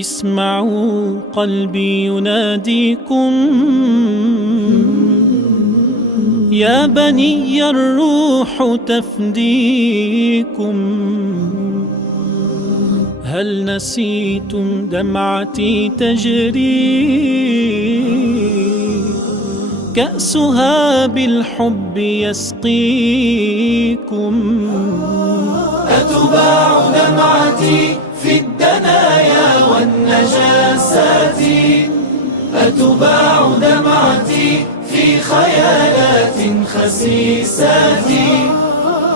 اسمعوا قلبي يناديكم يا بني الروح تفديكم. هل نسيتم دمعتي تجري كأسها بالحب يسقيكم؟ أتباع دمعتي في الدنايا والنجاسات، أتباع دمعتي في خيالات خسيسات.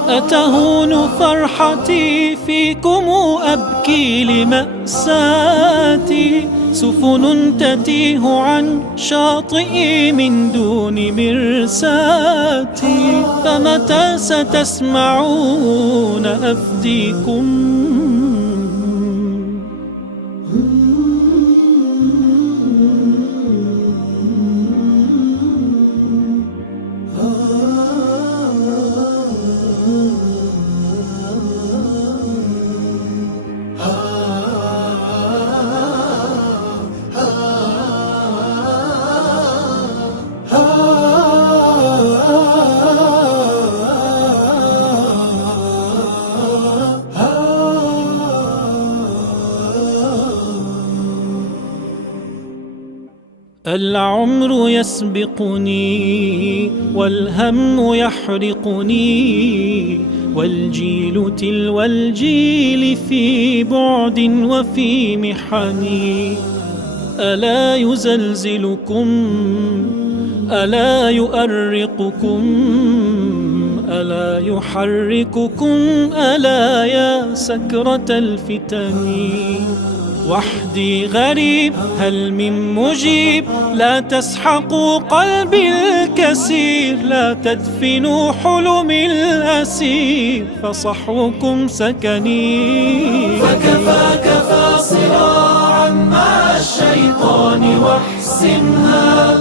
أتهون فرحتي فيكم أبكي لمأساتي، سفن تتيه عن شاطئي من دون مرساتي. فمتى ستسمعون أفديكم؟ العمر يسبقني والهم يحرقني، والجيل تلو الجيل في بعد وفي محن. ألا يزلزلكم؟ ألا يؤرقكم؟ ألا يحرككم؟ ألا يا سكرة الفتن؟ وحدي غريب هل من مجيب؟ لا تسحقوا قلبي الكسير، لا تدفنوا حلمي الأسير، فصحوكم سكني. فكفاك فاصراعا مع الشيطان واحسمها،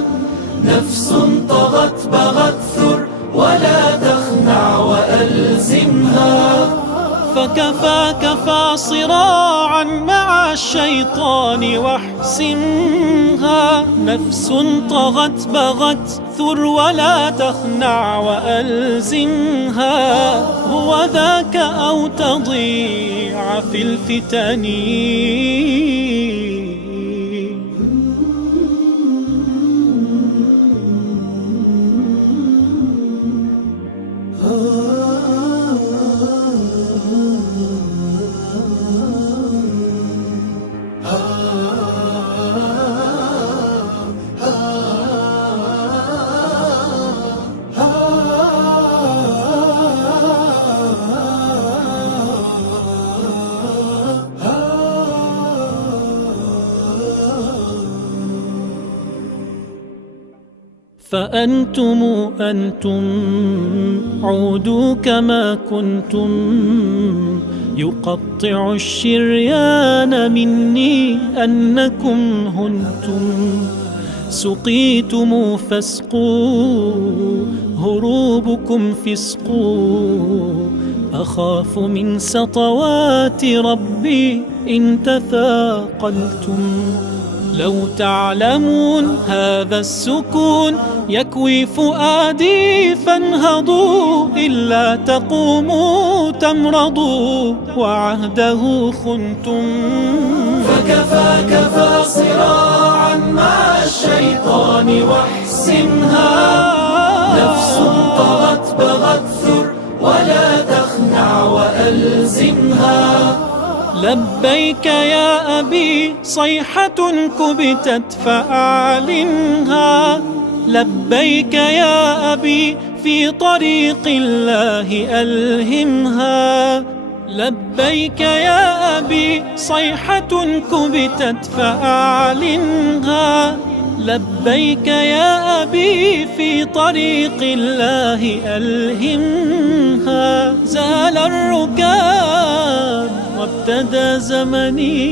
نفس طغت بغت ثر ولا تخنع وألزمها. فكفاك فاصراعا مع الشيطان واحسمها، نفس طغت بغت ثر ولا تخنع وألزمها. هو ذاك أو تضيع في الفتن. فأنتم عودوا كما كنتم، يقطع الشريان مني أنكم هنتم. سقيتم فاسقوا، هروبكم فسقوا، أخاف من سطوات ربي إن تثاقلتم. لو تعلمون هذا السكون يكوي فؤادي فانهضوا، إلا تقوموا تمرضوا وعهده خنتم. فكفاك فاصراعا مع الشيطان واحسمها، نفس طغت بغت ثر ولا تخنع وألزمها. لبيك يا أبي صيحة كبتت فأعلنها، لبيك يا أبي في طريق الله ألهمها. لبيك يا أبي صيحة كبتت فأعلنها، لبيك يا أبي في طريق الله ألهمها. زال الركاب وابتدى زمني